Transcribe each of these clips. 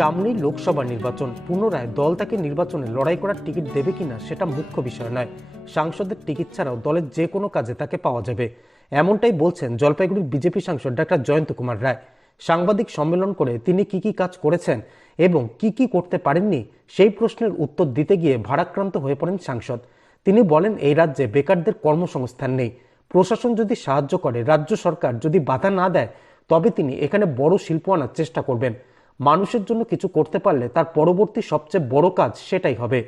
সামনেই লোকসভা নির্বাচন। পুনরায় দল তাকে নির্বাচনে লড়াই করার টিকিট দেবে কিনা সেটা মুখ্য বিষয় নয়। সাংসদের টিকিট ছাড়াও দলের যে কোনো কাজে তাকে পাওয়া যাবে। এমনটাই বলছেন জলপাইগুড়ির বিজেপি সাংসদ ডাক্তার জয়ন্ত কুমার রায়। সাংবাদিক সম্মেলন করে তিনি কি কি কাজ করেছেন এবং কি কি করতে পারেননি সেই প্রশ্নের উত্তর দিতে গিয়ে ভারাক্রান্ত হয়ে পড়েন সাংসদ। তিনি বলেন, এই রাজ্যে বেকারদের কর্মসংস্থান নেই। প্রশাসন যদি সাহায্য করে, রাজ্য সরকার যদি বাধা না দেয়, তবে তিনি এখানে বড় শিল্প আনার চেষ্টা করবেন। মানুষের জন্য কিছু করতে পারলে তার পরবর্তী সবচেয়ে বড় কাজ সেটাই হবে।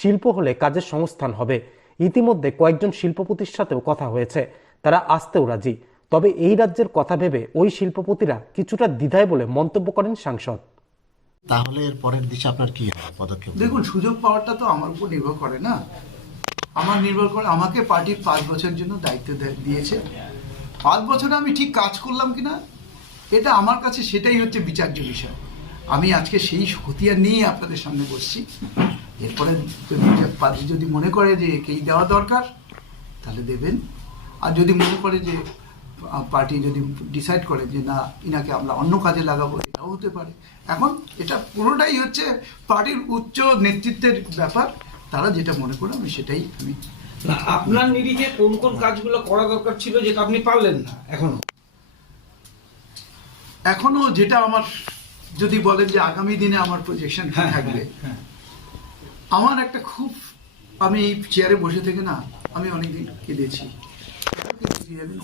শিল্প হলে কাজের সংস্থান হবে। ইতিমধ্যে কয়েকজন শিল্পপতির সাথেও কথা হয়েছে। তারা আসতেও রাজি। তবে এই রাজ্যের কথা ভেবে ওই শিল্পপতিরা কিছুটা দ্বিধায় বলে মন্তব্য করেন সাংসদ। তাহলে এর পরের দিশা আপনার কি পদক্ষেপ? দেখুন সুযোগ পাওয়াটা তো আমার উপর নির্ভর করে না। আমার নির্ভর করে আমাকে পার্টি পাঁচ বছরের জন্য দায়িত্ব দিয়েছে। পাঁচ বছরে আমি ঠিক কাজ করলাম কিনা এটা আমার কাছে সেটাই হচ্ছে বিচার্য বিষয়। আমি আজকে সেই খতিয়ান নিয়ে আপনাদের সামনে বসছি। এরপরে যদি পার্টি যদি মনে করে যে একেই দেওয়া দরকার তাহলে দেবেন। আর যদি মনে করে যে পার্টি যদি ডিসাইড করে যে না ইনাকে আমরা অন্য কাজে লাগাবো এটাও হতে পারে। এখন এটা পুরোটাই হচ্ছে পার্টির উচ্চ নেতৃত্বের ব্যাপার। তারা যেটা মনে করে আমি সেটাই আমি না আপনার নিরিখে কোন কোন কাজগুলো করা দরকার ছিল যেটা আপনি পারলেন না এখনও? এখনও যেটা আমার যদি বলেন যে আগামী দিনে আমার প্রজেকশন কি থাকবে? হ্যাঁ আমার একটা খুব আমি এই চেয়ারে বসে থেকে না আমি অনেকদিন কেঁদেছি।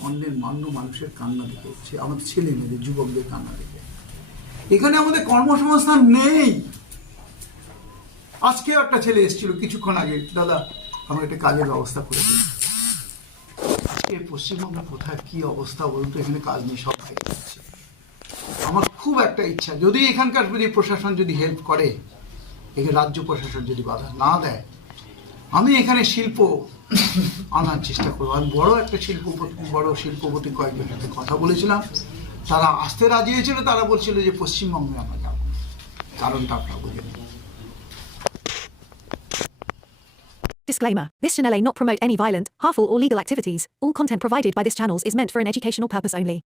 অন্যের মান্য মানুষের কান্না দেখে আমাদের ছেলে মেয়েদের যুবকদের কান্না দেখে। এখানে আমাদের কর্মসংস্থান নেই। আজকে একটা ছেলে এসেছিল কিছুক্ষণ আগে দাদা আমার একটা কাজের ব্যবস্থা করে দিন আজকে পশ্চিমবঙ্গে কোথায় কি অবস্থা বলতো এখানে কাজ নেই সব বাইরে যাচ্ছে। আমার খুব একটা ইচ্ছা যদি এখানকার যদি প্রশাসন যদি হেল্প করে এখানে রাজ্য প্রশাসন যদি বাধা না দেয় আমি এখানে শিল্প আনার চেষ্টা করব আমি বড় একটা শিল্পপতি বড় শিল্পপতি কয়েকজনের সাথে কথা বলেছিলাম তারা আসতে রাজি হয়েছিল তারা বলছিল যে পশ্চিমবঙ্গে আমরা যাব কারণটা আপনারা বুঝে Disclaimer This channel may not promote any violent, harmful, or legal activities. All content provided by this channel is meant for an educational purpose only.